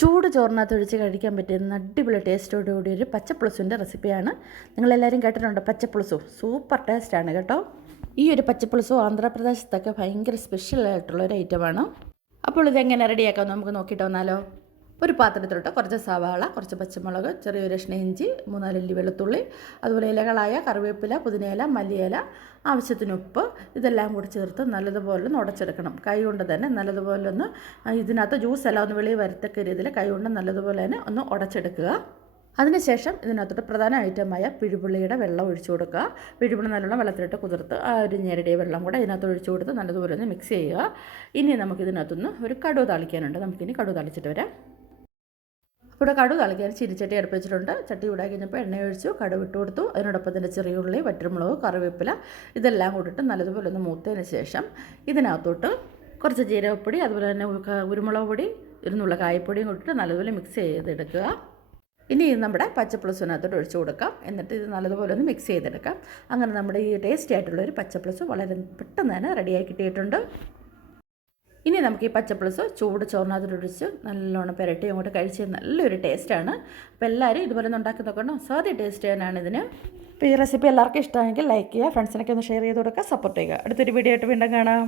ചൂട് ചോറിനകത്ത് ഒഴിച്ച് കഴിക്കാൻ പറ്റിയ അടിപൊളി ടേസ്റ്റോടു കൂടി ഒരു പച്ചപ്പുളസുവിന്റെ റെസിപ്പിയാണ്. നിങ്ങളെല്ലാവരും കേട്ടിട്ടുണ്ട്? പച്ചപ്പുളസു? സൂപ്പർ ടേസ്റ്റാണ് കേട്ടോ. ഈ ഒരു പച്ചപ്പുളസു ആന്ധ്രാപ്രദേശത്തൊക്കെ ഭയങ്കര സ്പെഷ്യൽ ആയിട്ടുള്ള ഒരു ഐറ്റമാണ് അപ്പോൾ ഇതെങ്ങനെ റെഡിയാക്കാം നമുക്ക് നോക്കിയിട്ട് വന്നാലോ. ഒരു പാത്രത്തിലോട്ട് കുറച്ച് സവാള കുറച്ച് പച്ചമുളക് ചെറിയൊരു കഷ്ണം ഇഞ്ചി മൂന്നാലല്ലി വെളുത്തുള്ളി അതുപോലെ ഇലകളായ കറിവേപ്പില പുതിനയില മല്ലിയില ആവശ്യത്തിന് ഉപ്പ് ഇതെല്ലാം കൂടി ചേർത്ത് നല്ലതുപോലെ ഒന്ന് ഉടച്ചെടുക്കണം. കൈ കൊണ്ട് തന്നെ നല്ലതുപോലെ ഒന്ന് ഇതിനകത്ത് ജ്യൂസ് എല്ലാം ഒന്ന് വെളിയിൽ വരത്തക്ക രീതിയിൽ കൈ കൊണ്ട് നല്ലതുപോലെ തന്നെ ഒന്ന് ഉടച്ചെടുക്കുക. അതിനുശേഷം ഇതിനകത്തോട്ട് പ്രധാന ഐറ്റമായ പിഴുപുള്ളിയുടെ വെള്ളം ഒഴിച്ചു കൊടുക്കുക. പിഴുപുള്ളി നല്ലോണം വെള്ളത്തിലിട്ട് കുതിർത്ത് ആ ഒരു ഞെരടിയ വെള്ളം കൂടെ ഇതിനകത്ത് ഒഴിച്ചു കൊടുത്ത് നല്ലതുപോലെ ഒന്ന് മിക്സ് ചെയ്യുക. ഇനി നമുക്ക് ഇതിനകത്തുനിന്ന് ഒരു കടുവ് താളിക്കാനുണ്ട്. നമുക്കിനി കടുവ് താളിച്ചിട്ട് വരാം. ഇവിടെ കടു തളിക്കാൻ ചിരിച്ചട്ടി അടുപ്പ് വെച്ചിട്ടുണ്ട് ചട്ടി ഇവിടെ കഴിഞ്ഞപ്പോൾ എണ്ണ ഒഴിച്ചു കടുവ് ഇട്ട് കൊടുത്തു. അതിനോടൊപ്പം തന്നെ ചെറിയുള്ളി വറ്റൽമുളക് കറിവേപ്പില ഇതെല്ലാം കൂടിയിട്ട് നല്ലതുപോലെ ഒന്ന് മൂത്തതിന് ശേഷം ഇതിനകത്തോട്ട് കുറച്ച് ജീരകപ്പൊടി അതുപോലെ തന്നെ ഉരുമുളക് പൊടി ഇരുന്നുള്ള കായപ്പൊടിയും കൂട്ടിയിട്ട് നല്ലതുപോലെ മിക്സ് ചെയ്തെടുക്കുക. ഇനി ഇത് നമ്മുടെ പച്ചപ്പുളസിനകത്തോട്ട് ഒഴിച്ചു കൊടുക്കാം. എന്നിട്ട് ഇത് നല്ലതുപോലെ ഒന്ന് മിക്സ് ചെയ്തെടുക്കാം. അങ്ങനെ നമ്മുടെ ഈ ടേസ്റ്റി ആയിട്ടുള്ളൊരു പച്ചപ്പുളസ് വളരെ പെട്ടെന്ന് തന്നെ റെഡിയായി കിട്ടിയിട്ടുണ്ട്. ഇനി നമുക്ക് ഈ പച്ചപ്പുളസ് ചൂട് ചോറിനകത്തോട്ട് ഒഴിച്ച് നല്ലോണം പുരട്ടി അങ്ങോട്ട് കഴിച്ച് നല്ലൊരു ടേസ്റ്റാണ്. അപ്പോൾ എല്ലാവരും ഇതുപോലെ ഒന്ന് ഉണ്ടാക്കി നോക്കണം? സാധ്യ ടേസ്റ്റ് ചെയ്യാനാണ് ഇതിന്. അപ്പോൾ ഈ റെസിപ്പി എല്ലാവർക്കും ഇഷ്ടമായെങ്കിൽ ലൈക്ക് ചെയ്യുക ഫ്രണ്ട്സിനൊക്കെ ഒന്ന് ഷെയർ ചെയ്ത് കൊടുക്കുക സപ്പോർട്ട് ചെയ്യുക. അടുത്തൊരു വീഡിയോ ആയിട്ട് വീണ്ടും കാണാം.